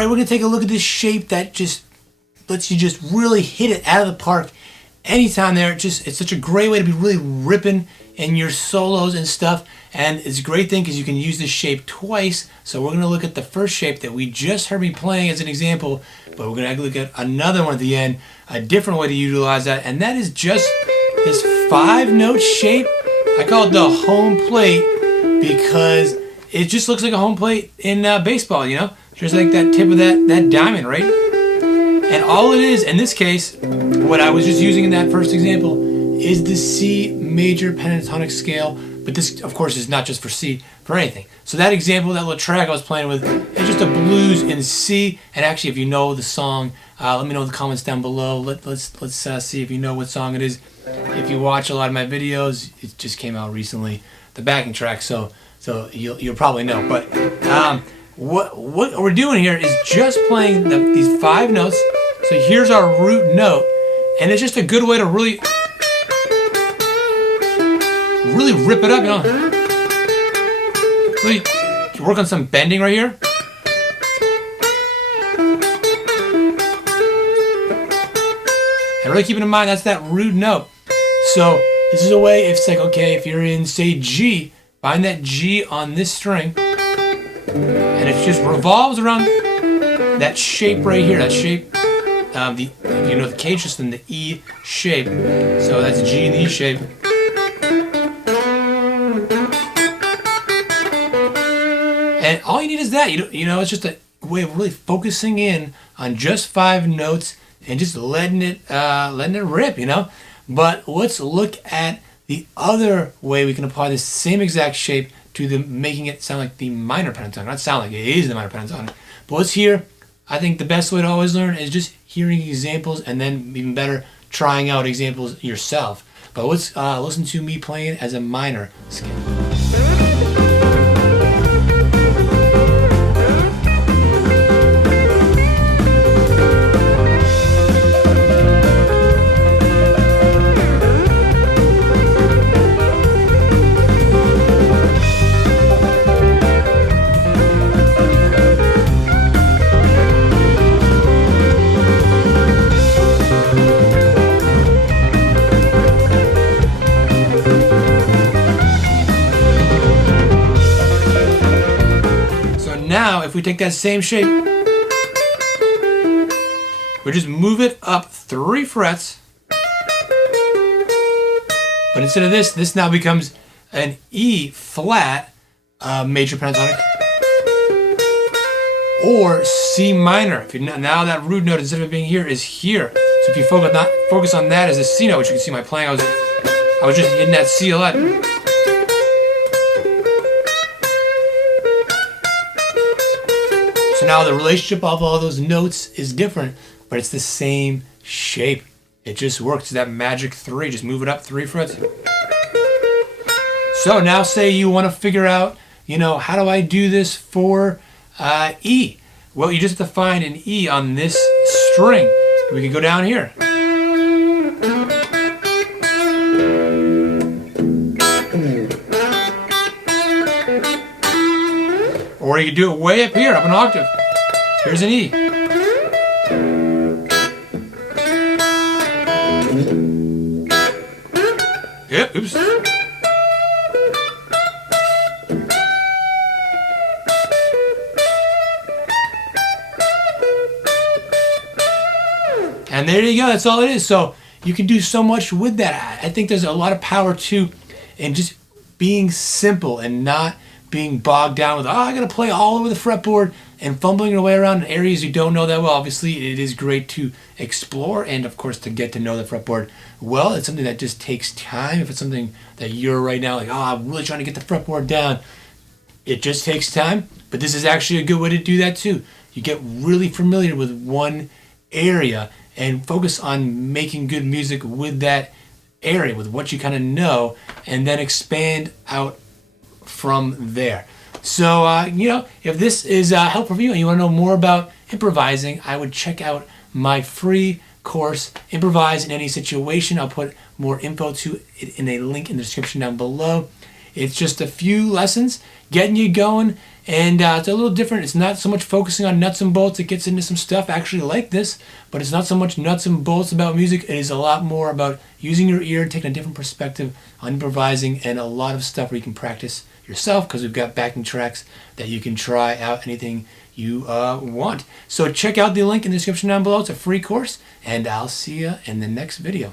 right, we're going to take a look at this shape that just lets you just really hit it out of the park anytime there. It's such a great way to be really ripping in your solos and stuff. And it's a great thing because you can use this shape twice. So we're going to look at the first shape that we just heard me playing as an example, but we're going to look at another one at the end, a different way to utilize that, and that is just this 5-note shape. I call it the home plate because it just looks like a home plate in baseball, you know? Just like that tip of that diamond, right? And all it is, in this case, what I was just using in that first example, is the C major pentatonic scale. But this, of course, is not just for C, for anything. So that example, that little track I was playing with, is just a blues in C. And actually, if you know the song, let me know in the comments down below. Let's see if you know what song it is. If you watch a lot of my videos, it just came out recently, the backing track. So you'll probably know. But what we're doing here is just playing these 5 notes. So here's our root note, and it's just a good way to really rip it up, you know. Really work on some bending right here. And really keeping in mind that's that root note. So this is a way, if it's like, okay, if you're in, say, G, find that G on this string, and it just revolves around that shape right here, that shape, if you know the K, just in the E shape. So that's G in the E shape. And all you need is that. You know, it's just a way of really focusing in on just 5 notes and just letting it rip, you know. But let's look at the other way we can apply this same exact shape to making it sound like the minor pentatonic. Not sound like it is the minor pentatonic. But let's hear. I think the best way to always learn is just hearing examples, and then even better, trying out examples yourself. But let's listen to me playing it as a minor scale. Now, if we take that same shape, we just move it up 3 frets. But instead of this now becomes an E flat major pentatonic, or C minor. Now that root note, instead of it being here, is here. So if you focus on that as a C note, which you can see my playing, I was just hitting that C a lot. So now the relationship of all those notes is different, but it's the same shape. It just works. That magic 3. Just move it up 3 frets. So now say you want to figure out, you know, how do I do this for E? Well, you just have to find an E on this string. We can go down here. Or you can do it way up here, up an octave. Here's an E. Yep, oops. And there you go, that's all it is. So you can do so much with that. I think there's a lot of power too in just being simple and not being bogged down with, I gotta play all over the fretboard and fumbling your way around in areas you don't know that well. Obviously, it is great to explore and, of course, to get to know the fretboard well. It's something that just takes time. If it's something that you're right now like, I'm really trying to get the fretboard down, it just takes time. But this is actually a good way to do that too. You get really familiar with one area and focus on making good music with that area, with what you kind of know, and then expand out from there. So, you know, if this is helpful for you and you want to know more about improvising, I would check out my free course, Improvise in Any Situation. I'll put more info to it in a link in the description down below. It's just a few lessons getting you going And it's a little different. It's not so much focusing on nuts and bolts. It gets into some stuff actually like this, but it's not so much nuts and bolts about music. It is a lot more about using your ear, taking a different perspective on improvising, and a lot of stuff where you can practice yourself, because we've got backing tracks that you can try out anything you want. So check out the link in the description down below. It's a free course, and I'll see you in the next video.